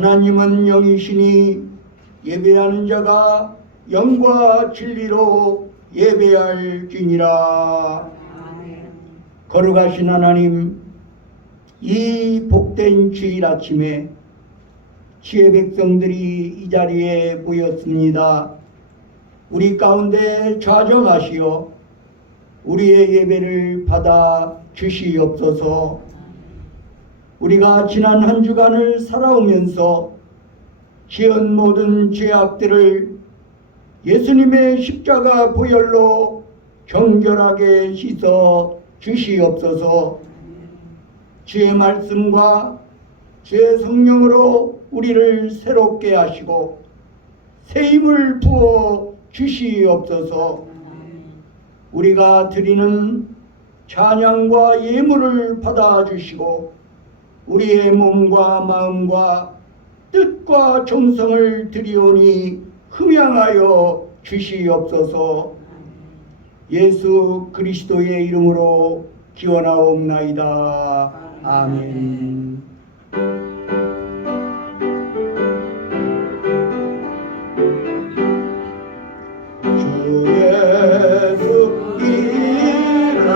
하나님은 영이시니 예배하는 자가 영과 진리로 예배할지니라. 거룩하신 하나님, 이 복된 주일 아침에 주의 백성들이 이 자리에 모였습니다. 우리 가운데 좌정하시어 우리의 예배를 받아 주시옵소서. 우리가 지난 한 주간을 살아오면서 지은 모든 죄악들을 예수님의 십자가 보혈로 정결하게 씻어 주시옵소서. 주의 말씀과 주의 성령으로 우리를 새롭게 하시고 새 힘을 부어 주시옵소서. 우리가 드리는 찬양과 예물을 받아주시고 우리의 몸과 마음과 뜻과 정성을 드리오니 흠양하여 주시옵소서. 예수 그리스도의 이름으로 기원하옵나이다. 아멘. 주 예수 이름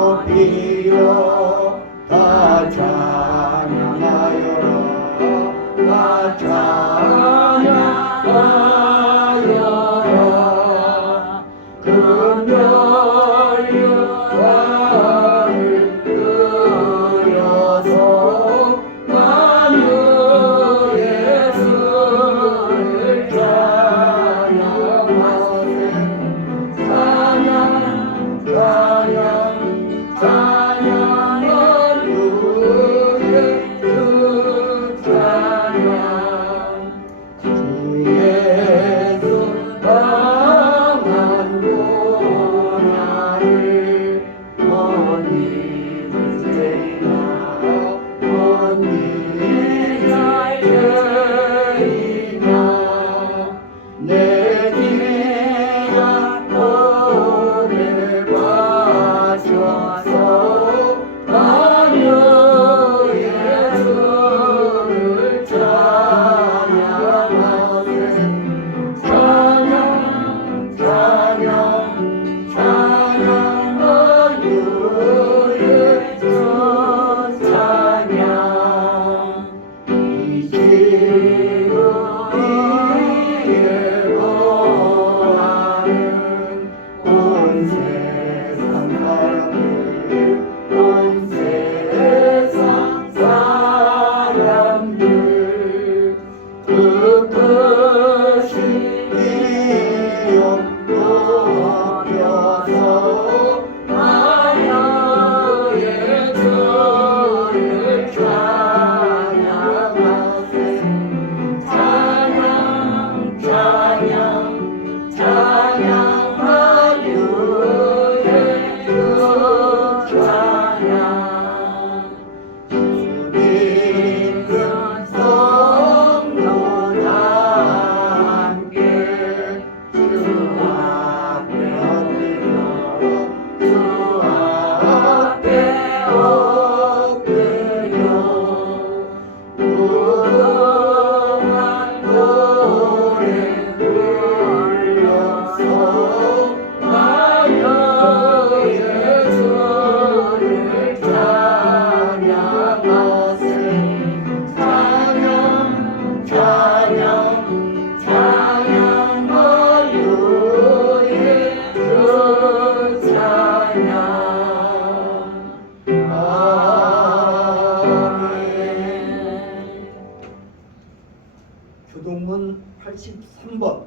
높이여 다 찬양하여라. 다 찬양하여라. 금별유화를 그려서 나는 예수를 찬양하세. 찬양 찬양 찬양하는 예수 찬양. 주 예수 강한 고난을 언니를 죄나 언니를 죄나 내 귀한 돈을 바쳐서 나는 예수를 찬양하세. 찬양 찬양 찬양하여 예수 찬양. 이 지구 위에 거하는 온 세상 사람들 온 세상 사람들 그 크신 이름 높여서 하나의 주를 찬양하세. 찬양 찬양 찬양하여 예수 찬양. 주님은 성도와 함께 주 앞에 엎드려 주 앞에 엎드려 무궁한 노래 불러서 나의 예수를 찬양하세. 찬양 찬양 찬양하여 예수 찬양. 아멘. 교독문 83번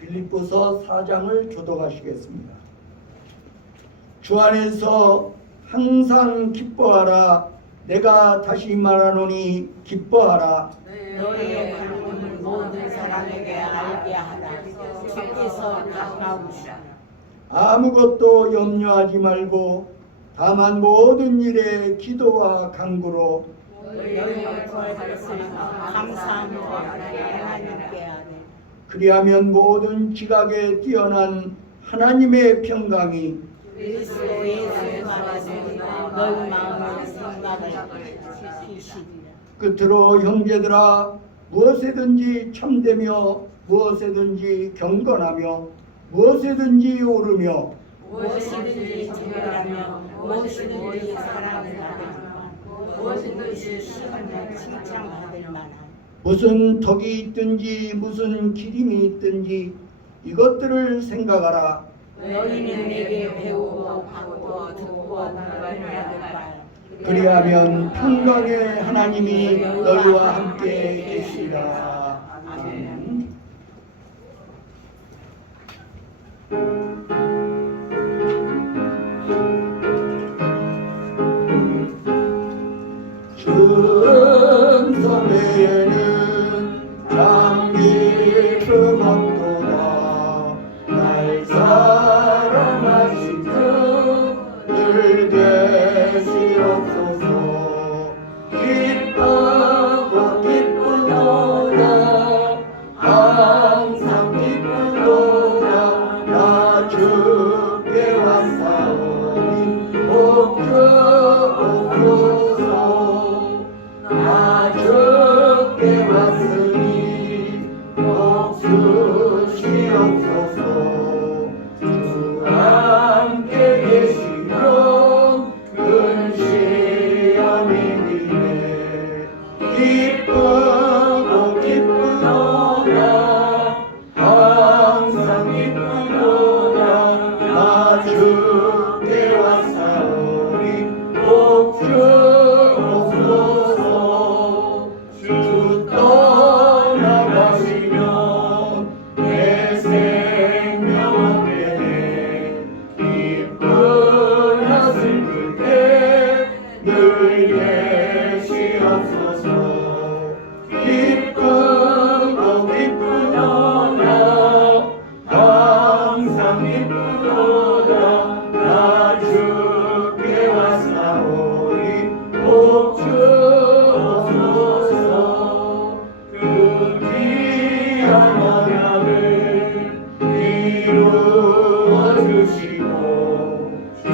빌립보서 4장을 교독하시겠습니다. 주 안에서 항상 기뻐하라. 내가 다시 말하노니 기뻐하라. 너희의 기쁨을 모든 사람에게 알게 하라. 주께서 가까우시라. 아무것도 염려하지 말고 다만 모든 일에 기도와 간구로 너희의 구하였으나 감사함으로 하나님께 하네. 그리하면 모든 지각에 뛰어난 하나님의 평강이 그리스도 예수의 안에서 너희 마음의 생각을 지키시리라. 끝으로 형제들아, 무엇에든지 참되며 무엇에든지 경건하며 무엇에든지 옳으며 무엇이든지 정결하며 무엇이든지 사랑을 받으며 무엇이든지 시험을 칭찬받을 만한 무슨 덕이 있든지 무슨 기림이 있든지 이것들을 생각하라. 너희는 내게 배우고 받고 듣고 말하는 바 그리하면 평강의 하나님이 너희와 함께 계시리라. 아멘. 큰 섬에는 참 깊은 없도다. 날 사랑하신 늘 계시옵소서. 기쁘고 기쁘도다. 항상 기쁘도다. 나 주께 왔사오니 옥주옵소서. 나 주께 왔으니 옥주시옵소서. 주 함께 계시면 근시험이 되네. 기쁘고 기쁘도다. 항상 기쁘도다. 나 주께 왔사오니 옥주옵소서. 주 떠나가시면 내 생명은 되네. 기쁘나 슬플 때 늘 계시옵소서. 기쁘고 기쁘도다. 항상 기쁘도다. 나 주께 왔사오니 옥주옵소서. 그 귀한 언약을 이루어 주시고 주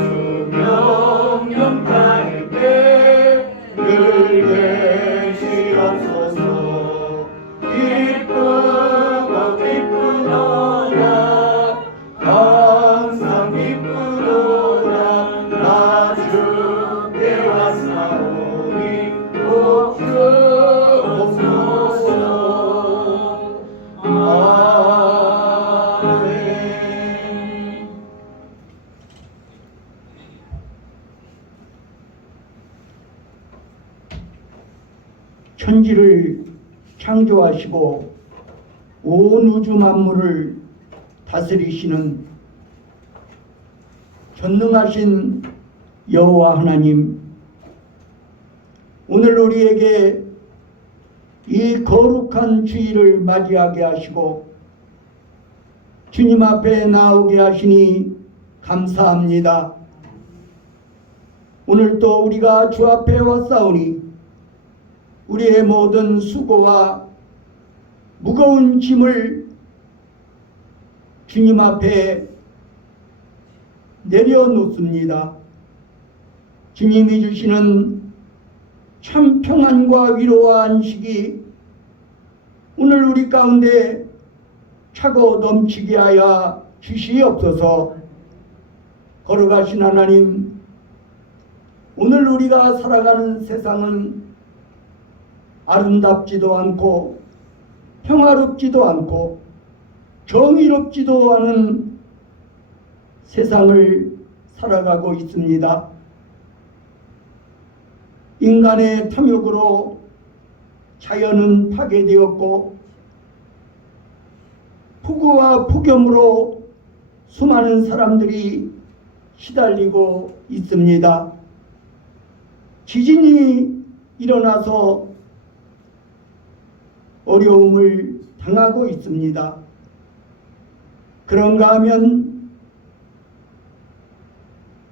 명령 따를 때늘 계시옵소서. 기쁘고 기쁘도다. 항상 기쁘도다. 나 주께 왔사오니 옥주옵소서. 아멘. 천지를 창조하시고 온 우주 만물을 다스리시는 전능하신 여호와 하나님, 오늘 우리에게 이 거룩한 주일을 맞이하게 하시고 주님 앞에 나오게 하시니 감사합니다. 오늘 또 우리가 주 앞에 왔사오니 우리의 모든 수고와 무거운 짐을 주님 앞에 내려놓습니다. 주님이 주시는 참 평안과 위로와 안식이 오늘 우리 가운데 차고 넘치게 하여 주시옵소서. 걸어가신 하나님, 오늘 우리가 살아가는 세상은 아름답지도 않고 평화롭지도 않고 정의롭지도 않은 세상을 살아가고 있습니다. 인간의 탐욕으로 자연은 파괴되었고 폭우와 폭염으로 수많은 사람들이 시달리고 있습니다. 지진이 일어나서 어려움을 당하고 있습니다. 그런가 하면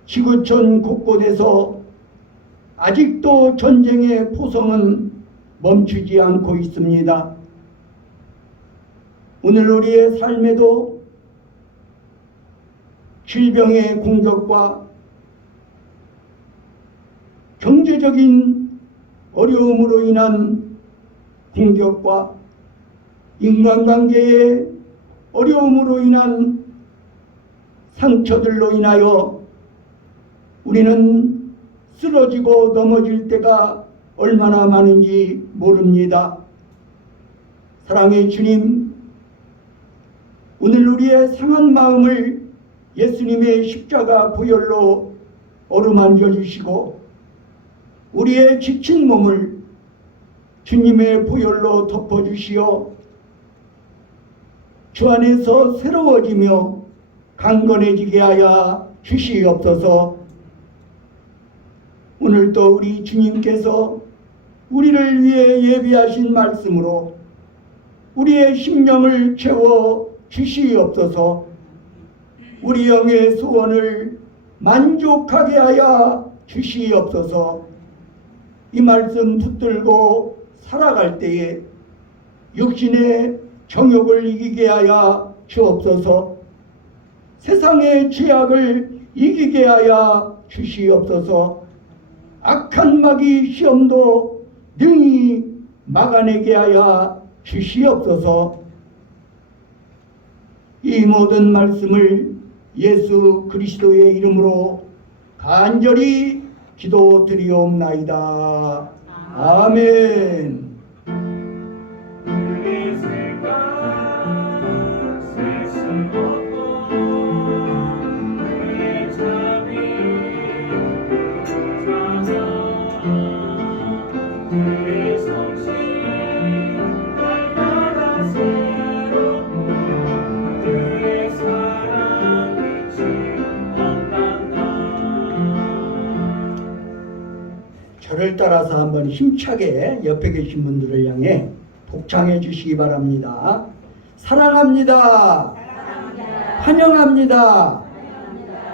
지구촌 곳곳에서 아직도 전쟁의 포성은 멈추지 않고 있습니다. 오늘 우리의 삶에도 질병의 공격과 경제적인 어려움으로 인한 공격과 인간관계의 어려움으로 인한 상처들로 인하여 우리는 쓰러지고 넘어질 때가 얼마나 많은지 모릅니다. 사랑의 주님, 오늘 우리의 상한 마음을 예수님의 십자가 보혈로 어루만져 주시고 우리의 지친 몸을 주님의 보혈로 덮어 주시어 주 안에서 새로워지며 강건해지게 하여 주시옵소서. 오늘도 우리 주님께서 우리를 위해 예비하신 말씀으로 우리의 심령을 채워 주시옵소서. 우리 영의 소원을 만족하게 하여 주시옵소서. 이 말씀 붙들고 살아갈 때에 육신의 정욕을 이기게 하여 주옵소서. 세상의 죄악을 이기게 하여 주시옵소서. 악한 마귀 시험도 능히 막아내게 하여 주시옵소서. 이 모든 말씀을 예수 그리스도의 이름으로 간절히 기도드리옵나이다. 아멘. 저를 따라서 한번 힘차게 옆에 계신 분들을 향해 복창해 주시기 바랍니다. 사랑합니다. 환영합니다.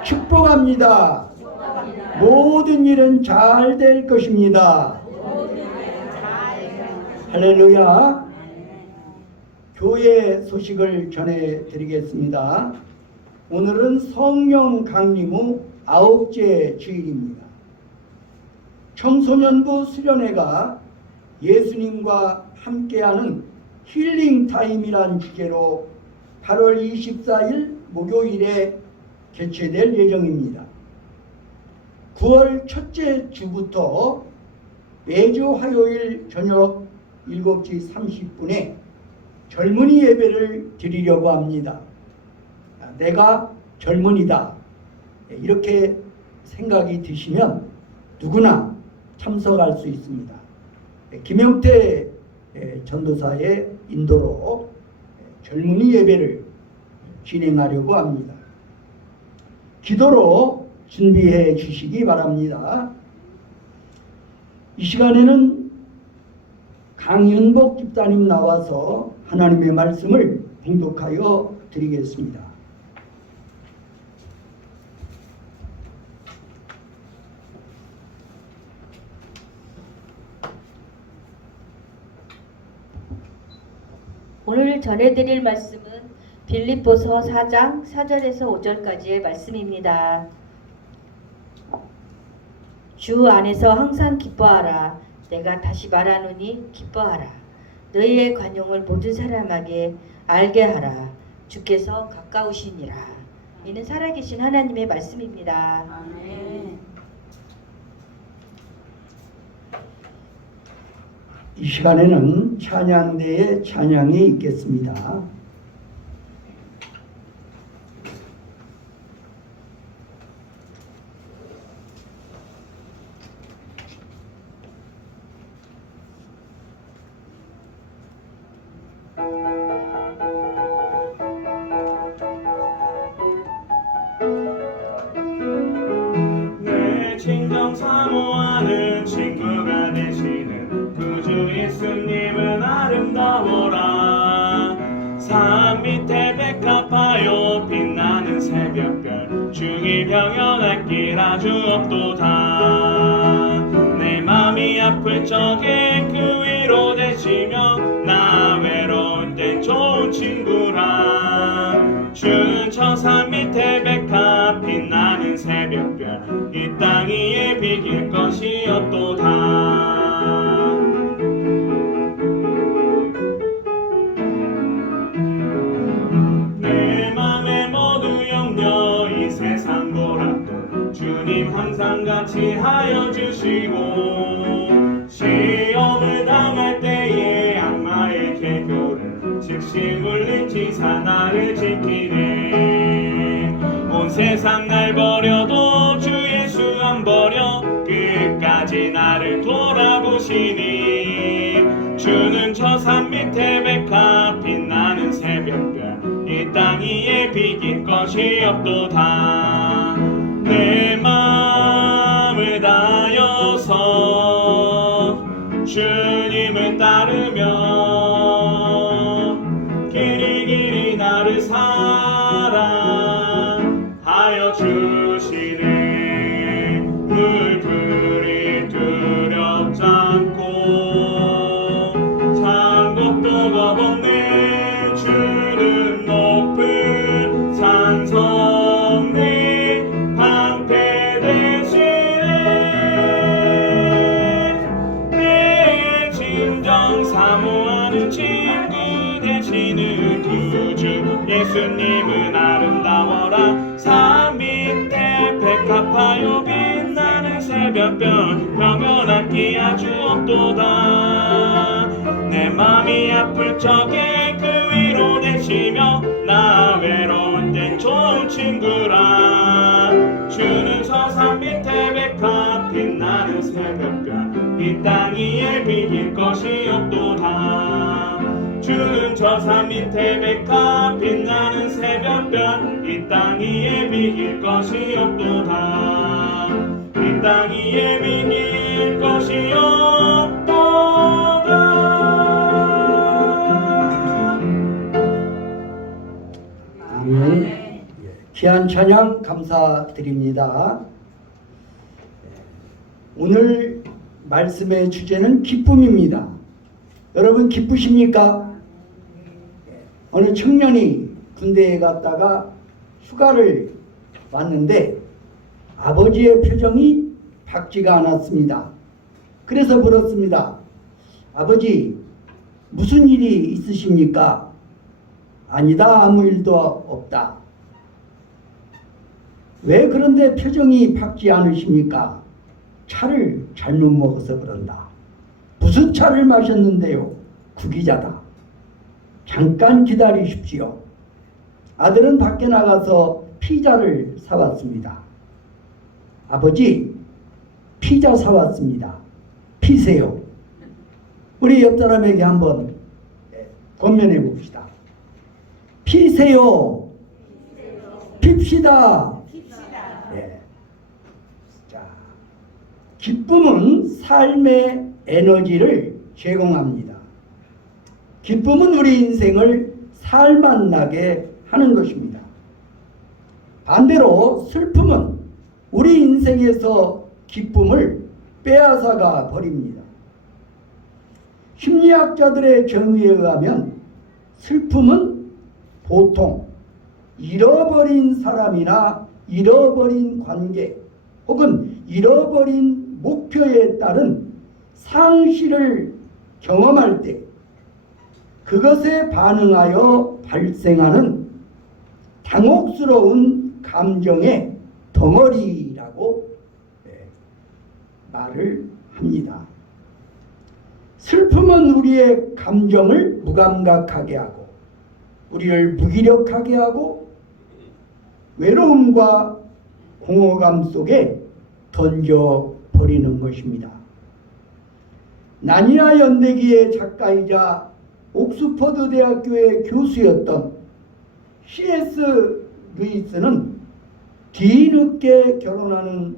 축복합니다. 모든 일은 잘 될 것입니다. 할렐루야. 교회 소식을 전해드리겠습니다. 오늘은 성령 강림 후 9째 주일입니다. 청소년부 수련회가 예수님과 함께하는 힐링 타임이란 주제로 8월 24일 목요일에 개최될 예정입니다. 9월 첫째 주부터 매주 화요일 저녁 7시 30분에 젊은이 예배를 드리려고 합니다. 내가 젊은이다, 이렇게 생각이 드시면 누구나 참석할 수 있습니다. 김영태 전도사의 인도로 젊은이 예배를 진행하려고 합니다. 기도로 준비해 주시기 바랍니다. 이 시간에는 강윤복 집사님 나와서 하나님의 말씀을 봉독하여 드리겠습니다. 오늘 전해드릴 말씀은 빌립보서 4장 4절에서 5절까지의 말씀입니다. 주 안에서 항상 기뻐하라. 내가 다시 말하노니 기뻐하라. 너희의 관용을 모든 사람에게 알게 하라. 주께서 가까우시니라. 이는 살아계신 하나님의 말씀입니다. 아멘. 이 시간에는 찬양대의 찬양이 있겠습니다. 내 진정 사모하는 친구가 되시는 구주 예수님은 아름다워라. 산 밑에 백합하여 빛나는 새벽별 주의 병영할 길 아주 없도다. 내 맘이 아플 적에 그 위로 되시며 나 외로울 땐 좋은 친구라. 주는 저 산 밑에 백합 빛나는 새벽별 이 땅 위에 비길 것이 없도다. 자치하여 주시고 시험을 당할 때에 악마의 계교를 즉시 물리치사 나를 지키네. 온 세상 날 버려도 주 예수 안 버려 끝까지 나를 돌아보시니 주는 저 산 밑에 백합 빛나는 새벽별 이 땅 위에 비길 것이 없도다. 내 마음을 다하여서 주님을 따르며 길이 길이 나를 사랑하여 주시네. 물불이 두렵지 않고 장곡도 겁없네. 주는 높은 산성리 방패 되시네. 내 진정 사모하는 친구 되시는 구주 예수님은 아름다워라. 산 밑에 백합하여 빛나는 새벽별 영원한 기아 주옵도다. 내 맘이 아플 적에 그 위로 되시며 나 외로울 땐 좋은 친구라. 주는 서산 밑에 백합 빛나는 새벽별 이 땅 위에 비길 것이 없도다. 주는 저 산 밑에 백합 빛나는 새벽별 이 땅 위에 비길 것이 없도다. 이 땅 위에 비길 것이 없도다. 아멘. 예, 귀한 찬양 감사드립니다. 오늘 말씀의 주제는 기쁨입니다. 여러분 기쁘십니까? 어느 청년이 군대에 갔다가 휴가를 왔는데 아버지의 표정이 밝지가 않았습니다. 그래서 물었습니다. 아버지, 무슨 일이 있으십니까? 아니다, 아무 일도 없다. 왜 그런데 표정이 밝지 않으십니까? 차를 잘못 먹어서 그런다. 무슨 차를 마셨는데요? 구기자다. 잠깐 기다리십시오. 아들은 밖에 나가서 피자를 사왔습니다. 아버지, 피자 사왔습니다. 피세요. 우리 옆 사람에게 한번 권면해 봅시다. 피세요. 핍시다. 예. 자, 기쁨은 삶의 에너지를 제공합니다. 기쁨은 우리 인생을 살만나게 하는 것입니다. 반대로 슬픔은 우리 인생에서 기쁨을 빼앗아가 버립니다. 심리학자들의 정의에 의하면 슬픔은 보통 잃어버린 사람이나 잃어버린 관계 혹은 잃어버린 목표에 따른 상실을 경험할 때 그것에 반응하여 발생하는 당혹스러운 감정의 덩어리라고 말을 합니다. 슬픔은 우리의 감정을 무감각하게 하고 우리를 무기력하게 하고 외로움과 공허감 속에 던져버리는 것입니다. 나니아 연대기의 작가이자 옥스퍼드 대학교의 교수였던 C.S. 루이스는 뒤늦게 결혼한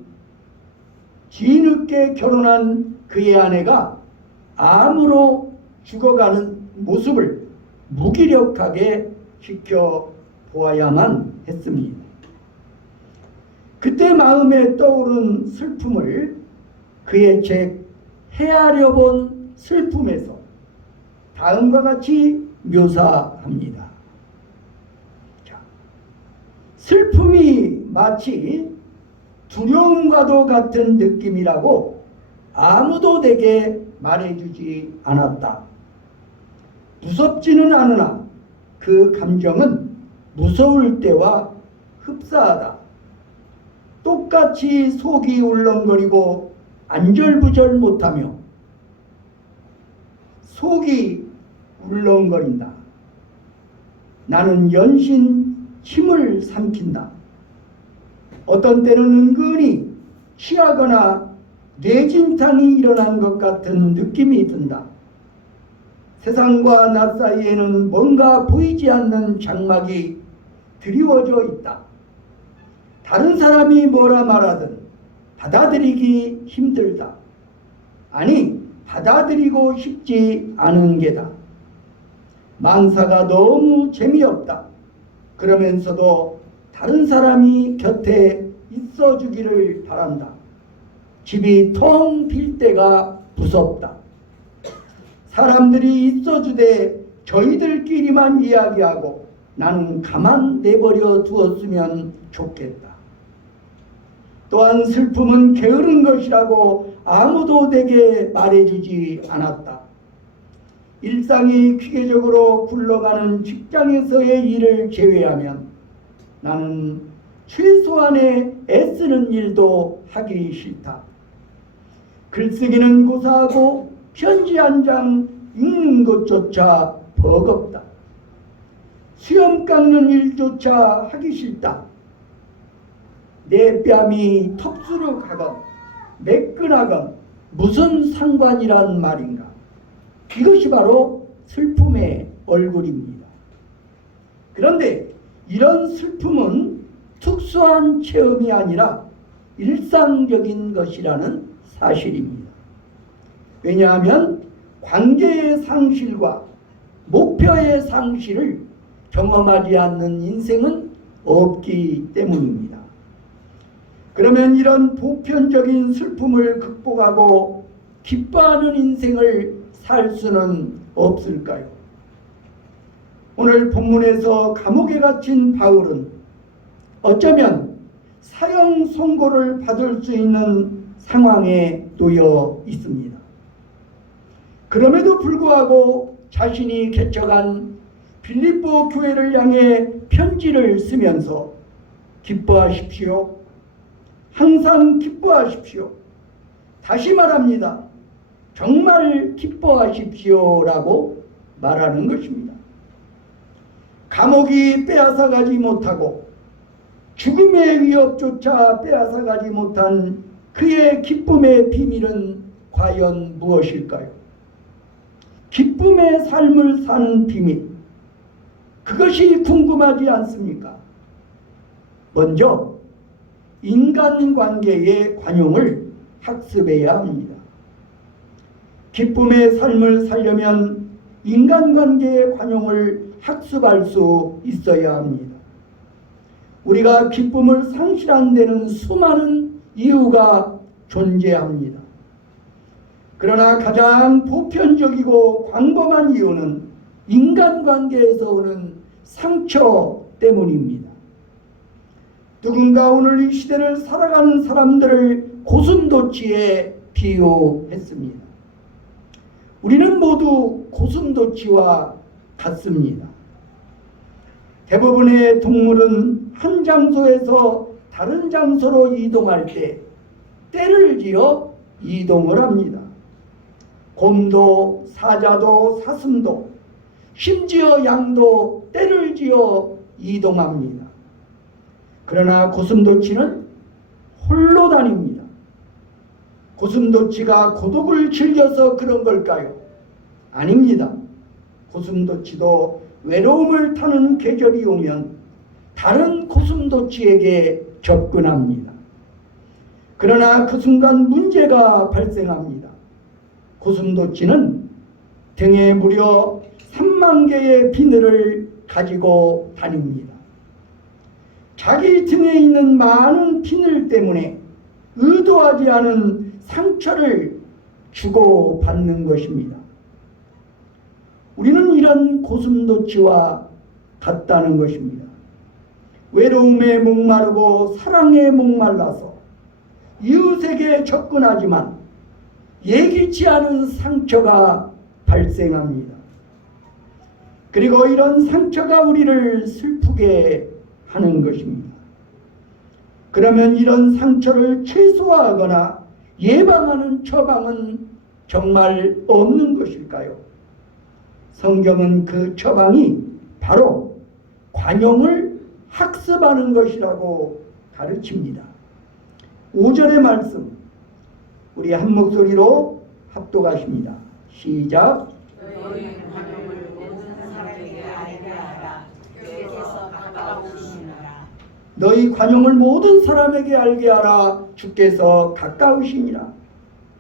그의 아내가 암으로 죽어가는 모습을 무기력하게 지켜보아야만 했습니다. 그때 마음에 떠오른 슬픔을 그의 책 헤아려 본 슬픔에서 다음과 같이 묘사합니다. 자, 슬픔이 마치 두려움과도 같은 느낌이라고 아무도 내게 말해주지 않았다. 무섭지는 않으나 그 감정은 무서울 때와 흡사하다. 똑같이 속이 울렁거리고 안절부절 못하며 속이 울렁거린다. 나는 연신 침을 삼킨다. 어떤 때는 은근히 취하거나 뇌진탕이 일어난 것 같은 느낌이 든다. 세상과 나 사이에는 뭔가 보이지 않는 장막이 드리워져 있다. 다른 사람이 뭐라 말하든 받아들이기 힘들다. 아니, 받아들이고 싶지 않은 게다. 만사가 너무 재미없다. 그러면서도 다른 사람이 곁에 있어주기를 바란다. 집이 텅 빈 때가 무섭다. 사람들이 있어주되 저희들끼리만 이야기하고 나는 가만 내버려 두었으면 좋겠다. 또한 슬픔은 게으른 것이라고 아무도 내게 말해주지 않았다. 일상이 기계적으로 굴러가는 직장에서의 일을 제외하면 나는 최소한의 애쓰는 일도 하기 싫다. 글쓰기는 고사하고 편지 한 장 읽는 것조차 버겁다. 수염 깎는 일조차 하기 싫다. 내 뺨이 턱수룩하건 매끈하건 무슨 상관이란 말인가. 이것이 바로 슬픔의 얼굴입니다. 그런데 이런 슬픔은 특수한 체험이 아니라 일상적인 것이라는 사실입니다. 왜냐하면 관계의 상실과 목표의 상실을 경험하지 않는 인생은 없기 때문입니다. 그러면 이런 보편적인 슬픔을 극복하고 기뻐하는 인생을 살 수는 없을까요? 오늘 본문에서 감옥에 갇힌 바울은 어쩌면 사형 선고를 받을 수 있는 상황에 놓여 있습니다. 그럼에도 불구하고 자신이 개척한 빌립보 교회를 향해 편지를 쓰면서 기뻐하십시오. 항상 기뻐하십시오. 다시 말합니다. 정말 기뻐하십시오라고 말하는 것입니다. 감옥이 빼앗아가지 못하고 죽음의 위협조차 빼앗아가지 못한 그의 기쁨의 비밀은 과연 무엇일까요? 기쁨의 삶을 사는 비밀, 그것이 궁금하지 않습니까? 먼저 인간관계의 관용을 학습해야 합니다. 기쁨의 삶을 살려면 인간관계의 관용을 학습할 수 있어야 합니다. 우리가 기쁨을 상실한 데는 수많은 이유가 존재합니다. 그러나 가장 보편적이고 광범한 이유는 인간관계에서 오는 상처 때문입니다. 누군가 오늘 이 시대를 살아가는 사람들을 고슴도치에 비유했습니다. 우리는 모두 고슴도치와 같습니다. 대부분의 동물은 한 장소에서 다른 장소로 이동할 때 때를 지어 이동을 합니다. 곰도 사자도 사슴도 심지어 양도 때를 지어 이동합니다. 그러나 고슴도치는 홀로 다닙니다. 고슴도치가 고독을 즐겨서 그런 걸까요? 아닙니다. 고슴도치도 외로움을 타는 계절이 오면 다른 고슴도치에게 접근합니다. 그러나 그 순간 문제가 발생합니다. 고슴도치는 등에 무려 3만 개의 비늘을 가지고 다닙니다. 자기 등에 있는 많은 비늘 때문에 의도하지 않은 상처를 주고받는 것입니다. 우리는 이런 고슴도치와 같다는 것입니다. 외로움에 목마르고 사랑에 목말라서 이웃에게 접근하지만 예기치 않은 상처가 발생합니다. 그리고 이런 상처가 우리를 슬프게 하는 것입니다. 그러면 이런 상처를 최소화하거나 예방하는 처방은 정말 없는 것일까요? 성경은 그 처방이 바로 관용을 학습하는 것이라고 가르칩니다. 5절의 말씀 우리 한 목소리로 합독하십니다. 시작. 너희 관용을 모든 사람에게 알게 하라. 주께서 가까우시니라. 너희 관용을 모든 사람에게 알게 하라. 주께서 가까우시니라.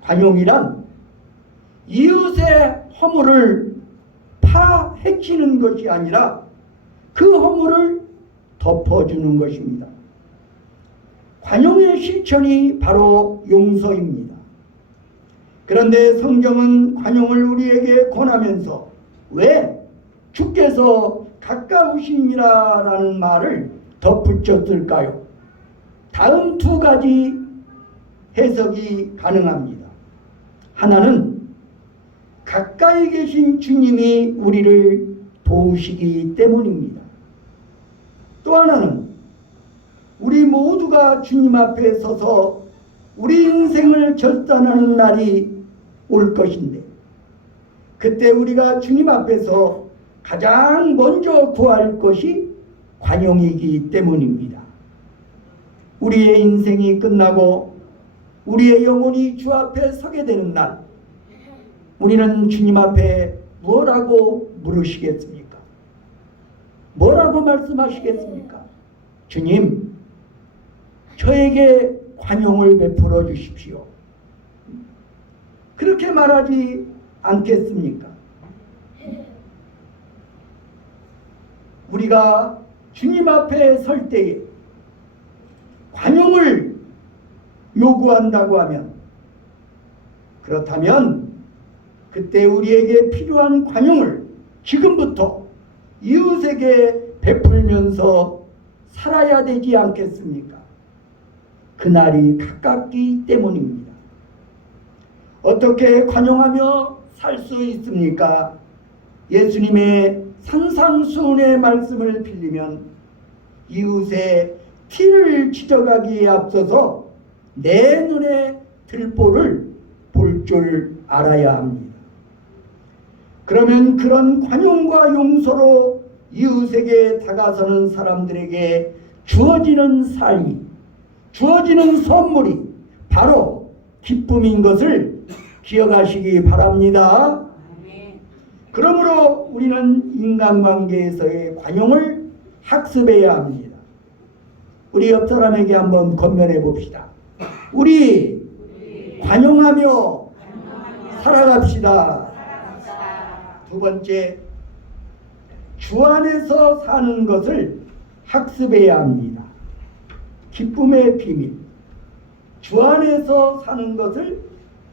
관용이란 이웃의 허물을 파헤치는 것이 아니라 그 허물을 덮어주는 것입니다. 관용의 실천이 바로 용서입니다. 그런데 성경은 관용을 우리에게 권하면서 왜 주께서 가까우시니라 라는 말을 덧붙였을까요? 다음 두 가지 해석이 가능합니다. 하나는 가까이 계신 주님이 우리를 도우시기 때문입니다. 또 하나는 우리 모두가 주님 앞에 서서 우리 인생을 결단하는 날이 올 것인데 그때 우리가 주님 앞에서 가장 먼저 구할 것이 관용이기 때문입니다. 우리의 인생이 끝나고 우리의 영혼이 주 앞에 서게 되는 날 우리는 주님 앞에 뭐라고 물으시겠습니까? 뭐라고 말씀하시겠습니까? 주님, 저에게 관용을 베풀어 주십시오. 그렇게 말하지 않겠습니까? 우리가 주님 앞에 설 때에 관용을 요구한다고 하면 그렇다면 그때 우리에게 필요한 관용을 지금부터 이웃에게 베풀면서 살아야 되지 않겠습니까? 그날이 가깝기 때문입니다. 어떻게 관용하며 살 수 있습니까? 예수님의 산상수훈의 말씀을 빌리면 이웃의 티를 지져가기에 앞서서 내 눈에 들보를 볼 줄 알아야 합니다. 그러면 그런 관용과 용서로 이웃에게 다가서는 사람들에게 주어지는 삶이 주어지는 선물이 바로 기쁨인 것을 기억하시기 바랍니다. 그러므로 우리는 인간관계에서의 관용을 학습해야 합니다. 우리 옆 사람에게 한번 권면해 봅시다. 우리 관용하며 살아갑시다. 두 번째, 주 안에서 사는 것을 학습해야 합니다. 기쁨의 비밀. 주 안에서 사는 것을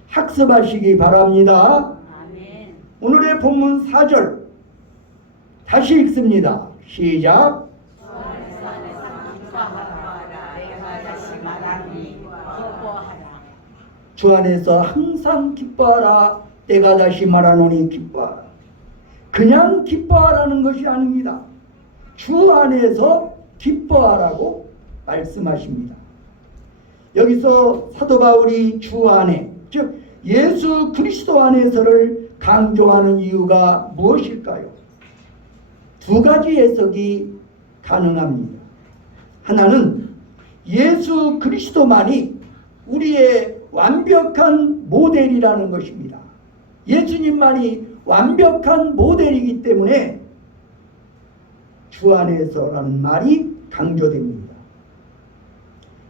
학습하시기 바랍니다. 아멘. 오늘의 본문 4절 다시 읽습니다. 시작. 주 안에서 기뻐하라. 내가 다시 말하니 기뻐하라. 주 안에서 항상 기뻐하라. 내가 다시 말하노니 기뻐하라. 그냥 기뻐하라는 것이 아닙니다. 주 안에서 기뻐하라고 말씀하십니다. 여기서 사도 바울이 주 안에, 즉 예수 그리스도 안에서를 강조하는 이유가 무엇일까요? 두 가지 해석이 가능합니다. 하나는 예수 그리스도만이 우리의 완벽한 모델이라는 것입니다. 예수님만이 완벽한 모델이기 때문에 주 안에서라는 말이 강조됩니다.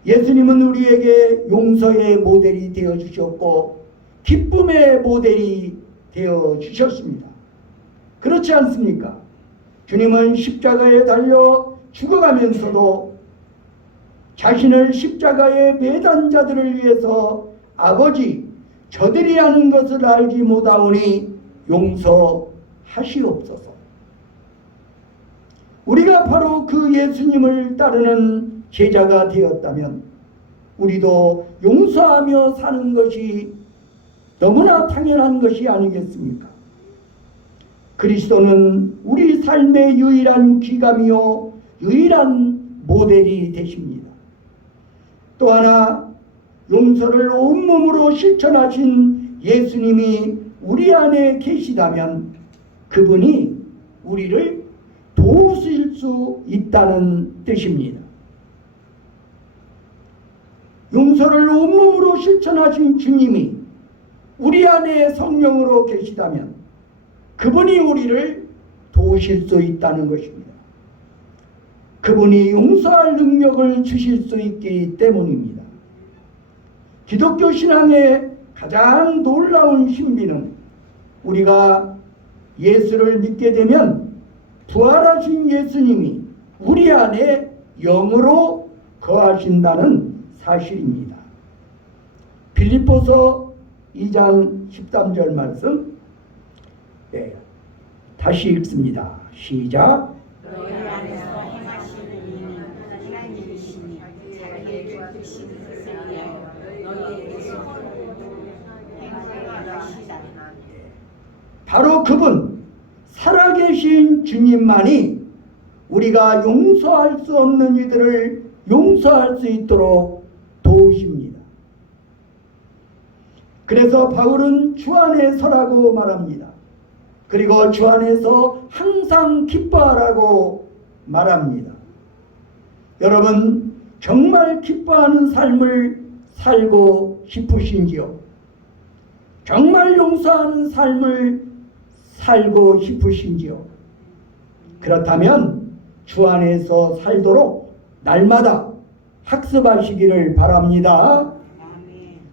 예수님은 우리에게 용서의 모델이 되어 주셨고 기쁨의 모델이 되어 주셨습니다. 그렇지 않습니까? 주님은 십자가에 달려 죽어가면서도 자신을 십자가에 매단 자들을 위해서 아버지 저들이 하는 것을 알지 못하오니 용서하시옵소서. 우리가 바로 그 예수님을 따르는 제자가 되었다면 우리도 용서하며 사는 것이 너무나 당연한 것이 아니겠습니까? 그리스도는 우리 삶의 유일한 귀감이요 유일한 모델이 되십니다. 또 하나 용서를 온몸으로 실천하신 예수님이 우리 안에 계시다면 그분이 우리를 도우실 수 있다는 뜻입니다. 용서를 온몸으로 실천하신 주님이 우리 안에 성령으로 계시다면 그분이 우리를 도우실 수 있다는 것입니다. 그분이 용서할 능력을 주실 수 있기 때문입니다. 기독교 신앙의 가장 놀라운 신비는 우리가 예수를 믿게 되면 부활하신 예수님이 우리 안에 영으로 거하신다는 사실입니다. 빌립보서 2장 13절 말씀 다시 읽습니다. 시작. 너희 안에서 행하시는 이는 하나님이시니 자기의 기쁘신 뜻을 위하여 너희에게서 행하게 하시다. 바로 그분 살아계신 주님만이 우리가 용서할 수 없는 이들을 용서할 수 있도록 도우십니다. 그래서 바울은 주 안에 서라고 말합니다. 그리고 주 안에서 항상 기뻐하라고 말합니다. 여러분 정말 기뻐하는 삶을 살고 싶으신지요? 정말 용서하는 삶을 살고 싶으신지요? 그렇다면 주 안에서 살도록 날마다 학습하시기를 바랍니다.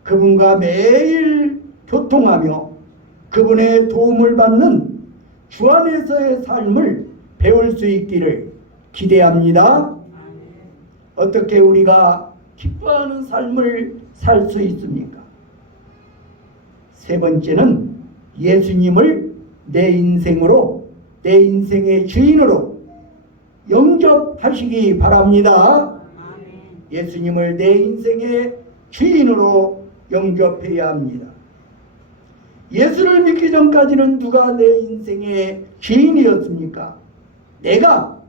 그분과 매일 교통하며 그분의 도움을 받는 주 안에서의 삶을 배울 수 있기를 기대합니다. 어떻게 우리가 기뻐하는 삶을 살 수 있습니까? 세 번째는 예수님을 내 인생으로, 내 인생의 주인으로 영접하시기 바랍니다. 예수님을 내 인생의 주인으로 영접해야 합니다. 예수를 믿기 전까지는 누가 내 인생의 주인이었습니까? 내가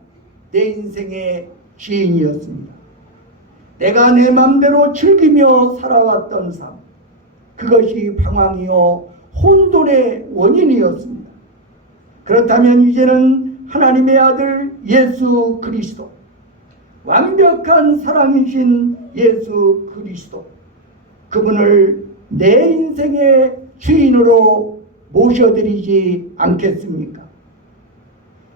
내 인생의 주인이었습니다. 내가 내 맘대로 즐기며 살아왔던 삶, 그것이 방황이요 혼돈의 원인이었습니다. 그렇다면 이제는 하나님의 아들 예수 그리스도, 완벽한 사랑이신 예수 그리스도, 그분을 내 인생의 주인으로 모셔드리지 않겠습니까?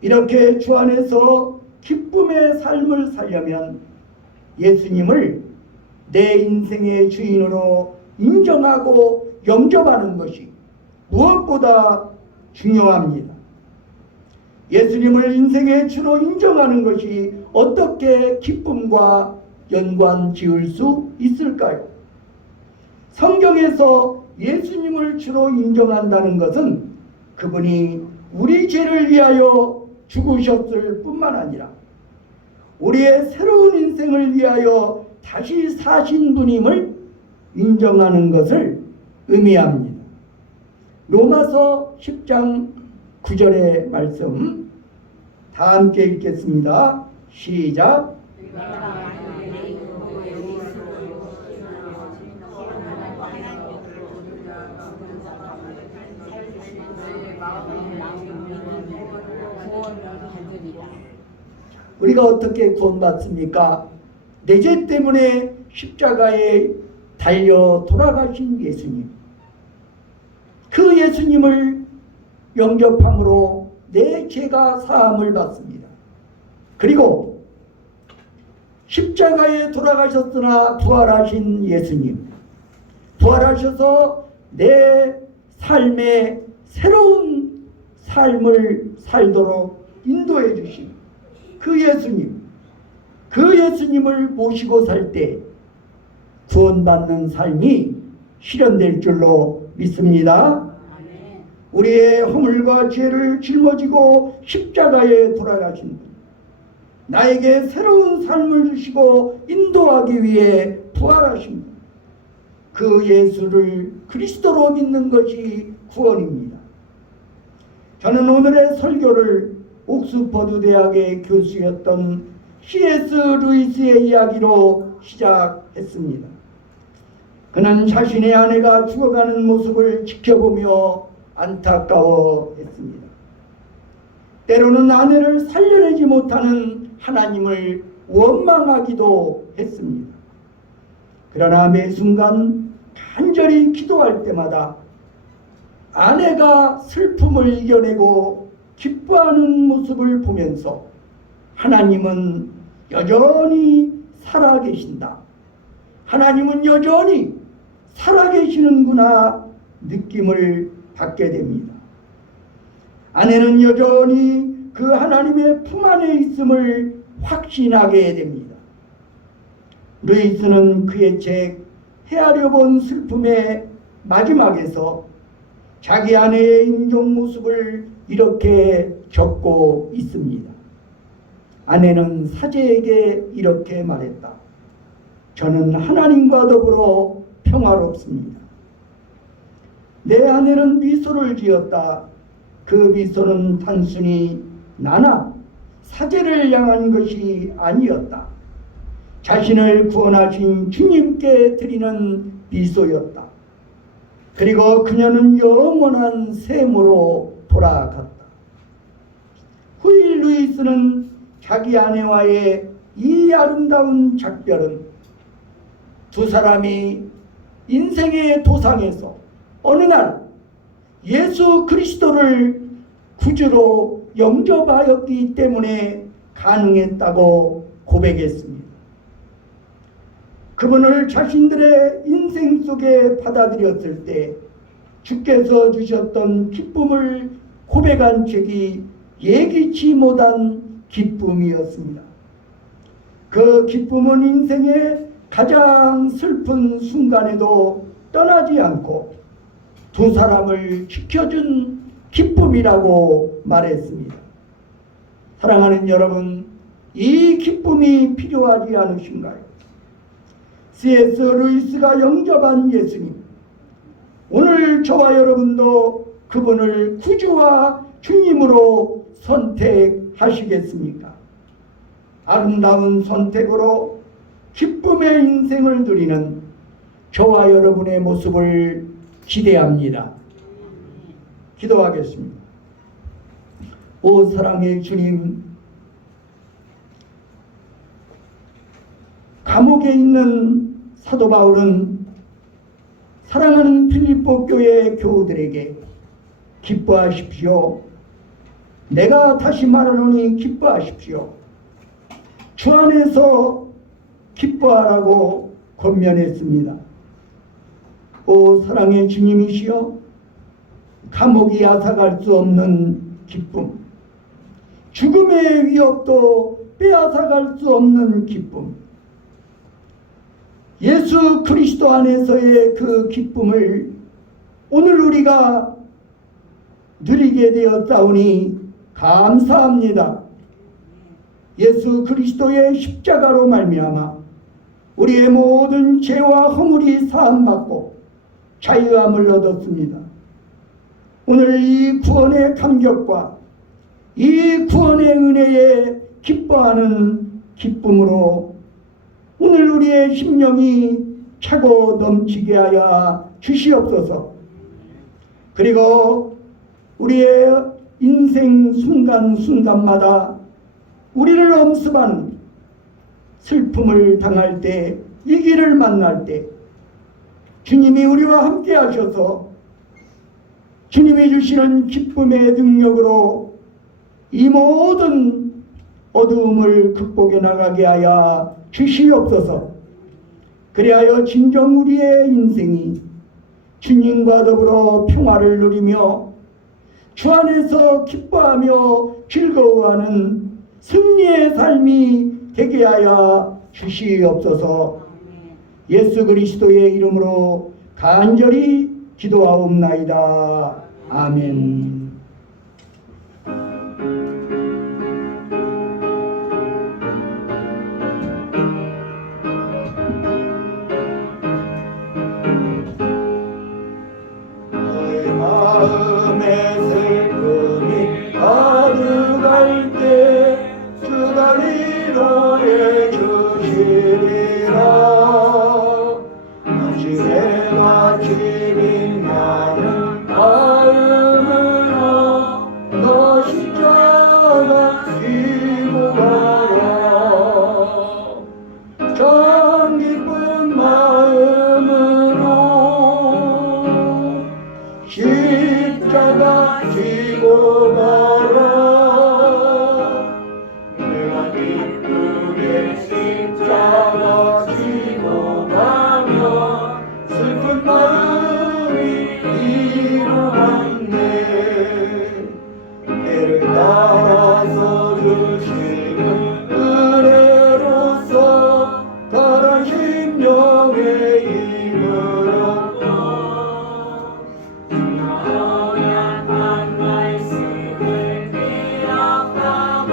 이렇게 주 안에서 기쁨의 삶을 살려면 예수님을 내 인생의 주인으로 인정하고 영접하는 것이 무엇보다 중요합니다. 예수님을 인생의 주로 인정하는 것이 어떻게 기쁨과 연관 지을 수 있을까요? 성경에서 예수님을 주로 인정한다는 것은 그분이 우리 죄를 위하여 죽으셨을 뿐만 아니라 우리의 새로운 인생을 위하여 다시 사신 분임을 인정하는 것을 의미합니다. 로마서 10장 9절의 말씀 다 함께 읽겠습니다. 시작. 우리가 어떻게 구원받습니까? 내 죄 때문에 십자가에 달려 돌아가신 예수님, 그 예수님을 영접함으로 내 죄가 사함을 받습니다. 그리고 십자가에 돌아가셨으나 부활하신 예수님, 부활하셔서 내 삶에 새로운 삶을 살도록 인도해 주신 그 예수님, 그 예수님을 모시고 살 때 구원받는 삶이 실현될 줄로 믿습니다. 우리의 허물과 죄를 짊어지고 십자가에 돌아가신 분, 나에게 새로운 삶을 주시고 인도하기 위해 부활하신 분, 그 예수를 그리스도로 믿는 것이 구원입니다. 저는 오늘의 설교를 옥스퍼드 대학의 교수였던 C.S. 루이스의 이야기로 시작해 했습니다. 그는 자신의 아내가 죽어가는 모습을 지켜보며 안타까워했습니다. 때로는 아내를 살려내지 못하는 하나님을 원망하기도 했습니다. 그러나 매 순간 간절히 기도할 때마다 아내가 슬픔을 이겨내고 기뻐하는 모습을 보면서 하나님은 여전히 살아계신다, 하나님은 여전히 살아계시는구나 느낌을 받게 됩니다. 아내는 여전히 그 하나님의 품 안에 있음을 확신하게 됩니다. 루이스는 그의 책 헤아려 본 슬픔의 마지막에서 자기 아내의 인종 모습을 이렇게 적고 있습니다. 아내는 사제에게 이렇게 말했다. 저는 하나님과 더불어 평화롭습니다. 내 아내는 미소를 지었다. 그 미소는 단순히 나나 사제를 향한 것이 아니었다. 자신을 구원하신 주님께 드리는 미소였다. 그리고 그녀는 영원한 샘으로 돌아갔다. 후일 루이스는 자기 아내와의 이 아름다운 작별은 두 사람이 인생의 도상에서 어느 날 예수 그리스도를 구주로 영접하였기 때문에 가능했다고 고백했습니다. 그분을 자신들의 인생 속에 받아들였을 때 주께서 주셨던 기쁨을 고백한 책이 예기치 못한 기쁨이었습니다. 그 기쁨은 인생의 가장 슬픈 순간에도 떠나지 않고 두 사람을 지켜준 기쁨이라고 말했습니다. 사랑하는 여러분, 이 기쁨이 필요하지 않으신가요? C.S. 루이스가 영접한 예수님, 오늘 저와 여러분도 그분을 구주와 주님으로 선택하시겠습니까? 아름다운 선택으로 기쁨의 인생을 누리는 저와 여러분의 모습을 기대합니다. 기도하겠습니다. 오 사랑의 주님, 감옥에 있는 사도 바울은 사랑하는 필립보 교회 교우들에게 기뻐하십시오. 내가 다시 말하노니 기뻐하십시오. 주 안에서 기뻐하라고 권면했습니다. 오 사랑의 주님이시여, 감옥이 앗아갈 수 없는 기쁨, 죽음의 위협도 빼앗아갈 수 없는 기쁨, 예수 그리스도 안에서의 그 기쁨을 오늘 우리가 누리게 되었사오니 감사합니다. 예수 그리스도의 십자가로 말미암아 우리의 모든 죄와 허물이 사함받고 자유함을 얻었습니다. 오늘 이 구원의 감격과 이 구원의 은혜에 기뻐하는 기쁨으로 오늘 우리의 심령이 차고 넘치게 하여 주시옵소서. 그리고 우리의 인생 순간순간마다 우리를 엄습하는 슬픔을 당할 때, 이 길을 만날 때 주님이 우리와 함께 하셔서 주님이 주시는 기쁨의 능력으로 이 모든 어두움을 극복해 나가게 하여 주시옵소서. 그리하여 진정 우리의 인생이 주님과 더불어 평화를 누리며 주 안에서 기뻐하며 즐거워하는 승리의 삶이 되게 하여 주시옵소서. 예수 그리스도의 이름으로 간절히 기도하옵나이다. 아멘. 마음의 슬픔이 가득할 때 주가 위로해 주시리라. 따라서 주시는 은혜로서 다른 심령의 힘을 얻고 언약한 말씀을 기억하고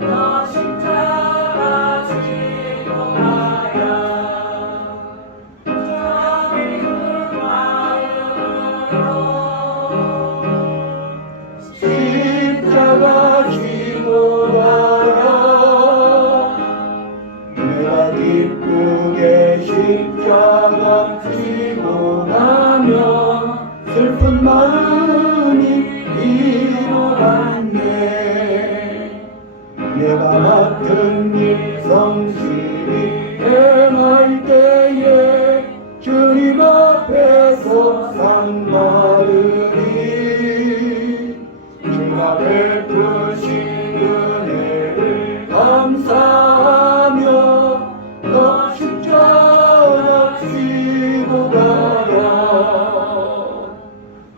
너 십자가 지고 가라 작은 마음으로 십자가 지고 가라 내가 기쁘게 십자가 지고 가면 슬픈 마음이 위로받네 내가 맡은 일 성실히 행할 때에 주님 앞에서 상 받으리 주가 베푸신 은혜를 감사하며 너 십자가 지고 가라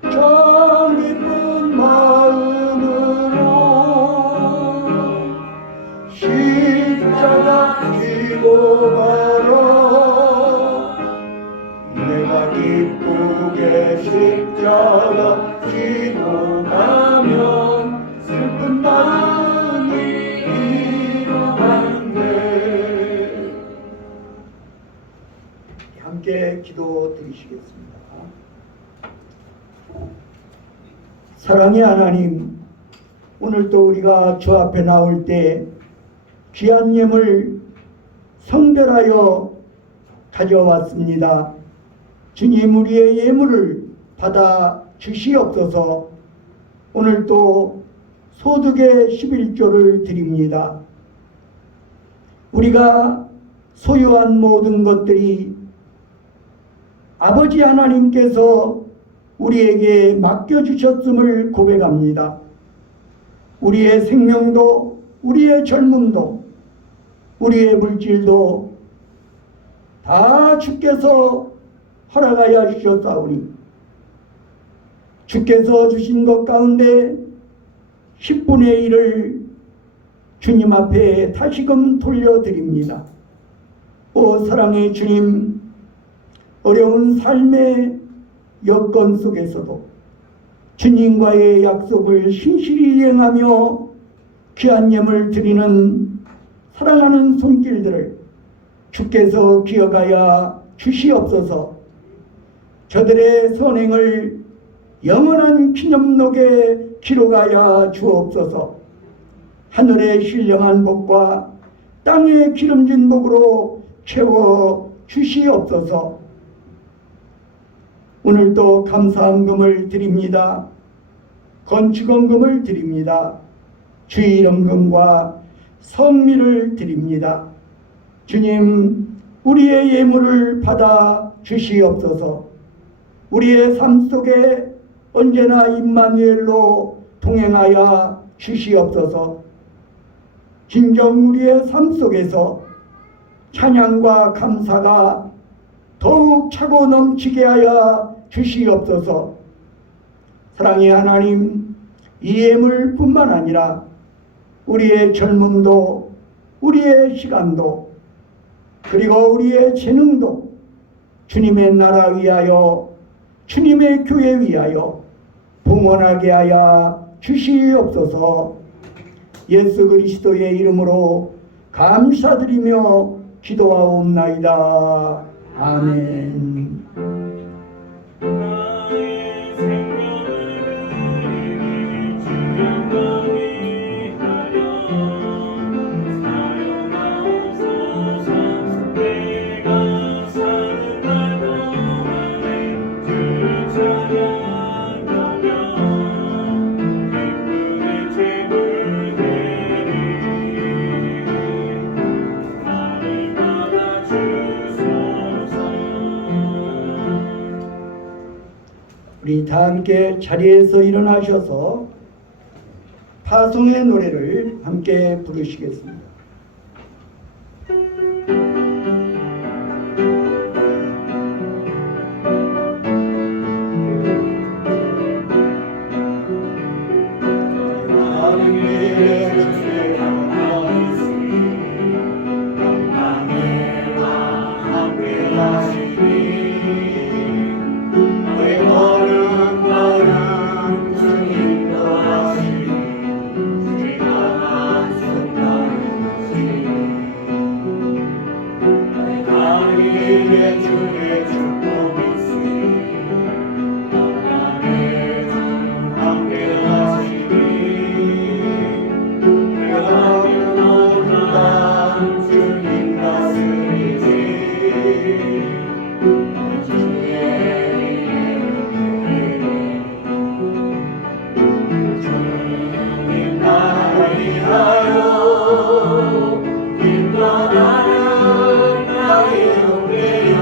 참 기쁜 마음으로 십자가 지고 가라 내가 기쁘게 십자가 지고 가면 슬픈 마음이 위로받네 함께 기도 드리시겠습니다. 사랑의 하나님 오늘도 우리가 주 앞에 나올 때 귀한 예물 성별하여 가져왔습니다. 주님 우리의 예물을 받아 주시옵소서. 오늘도 소득의 11조를 드립니다. 우리가 소유한 모든 것들이 아버지 하나님께서 우리에게 맡겨주셨음을 고백합니다. 우리의 생명도 우리의 젊음도 우리의 물질도 다 주께서 허락하여 주셨사오니 주께서 주신 것 가운데 10분의 1을 주님 앞에 다시금 돌려드립니다. 오 사랑의 주님 어려운 삶의 여건 속에서도 주님과의 약속을 신실히 이행하며 귀한 예물 드리는 사랑하는 손길들을 주께서 기억하여 주시옵소서. 저들의 선행을 영원한 기념록에 기록하여 주옵소서. 하늘의 신령한 복과 땅의 기름진 복으로 채워 주시옵소서. 오늘도 감사한 금을 드립니다. 건축원금을 드립니다. 주일원금과 성미를 드립니다. 주님 우리의 예물을 받아 주시옵소서. 우리의 삶 속에 언제나 임마누엘로 동행하여 주시옵소서. 진정 우리의 삶 속에서 찬양과 감사가 더욱 차고 넘치게 하여 주시옵소서. 사랑의 하나님 이 예물뿐만 아니라 우리의 젊음도 우리의 시간도 그리고 우리의 재능도 주님의 나라 위하여 주님의 교회 위하여 봉헌하게 하여 주시옵소서. 예수 그리스도의 이름으로 감사드리며 기도하옵나이다. 아멘. 나의 생명을 주 영광이 하려 사용하옵소서. 내가 사는 날 동안에 주를 찬양하며 기쁨의 재물 되리 나를 받아 주소서. 우리 다 함께 자리에서 일어나셔서 파송의 노래를 함께 부르시겠습니다. 주의 영광이시니 영광의 왕 함께 하시니 너의 걸음 걸음 주님도 하시니 지나간 순간은 하시니 너의 다리에 주의 축복이 있으니 영광의 주 함께 하시니 내가 모든 날 주님 다스리지 주의 주님 나를 위하여 기뻐하는 나의 용례여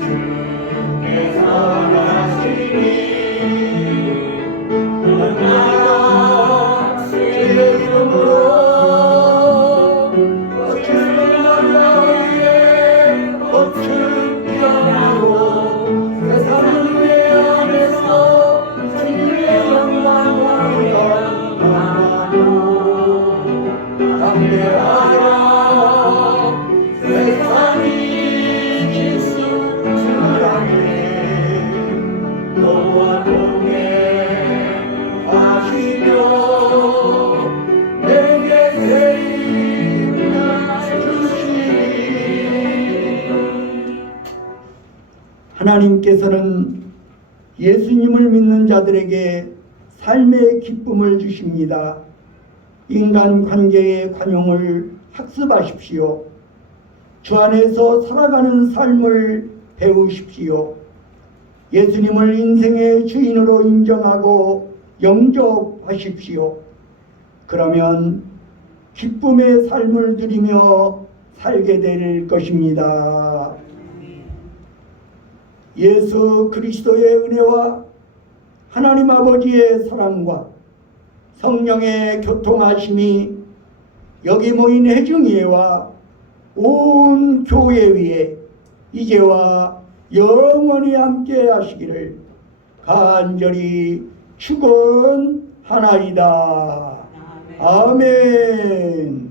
주께서 하시니 나가 주의 이름으로 주의 나라에 꽃을 피어나고 세상 내 안에서 주님의 영광을 영광하고 담대하라 세상이 기수 주랑에 너와 동행하시며 내게 세임을 주시니 하나님께서는 예수님을 믿는 자들에게 삶의 기쁨을 주십니다. 인간 관계의 관용을 학습하십시오. 주 안에서 살아가는 삶을 배우십시오. 예수님을 인생의 주인으로 인정하고 영접하십시오. 그러면 기쁨의 삶을 누리며 살게 될 것입니다. 예수 그리스도의 은혜와 하나님 아버지의 사랑과 성령의 교통하심이 여기 모인 회중예와 온 교회 위에 이제와 영원히 함께 하시기를 간절히 축원하나이다. 아멘.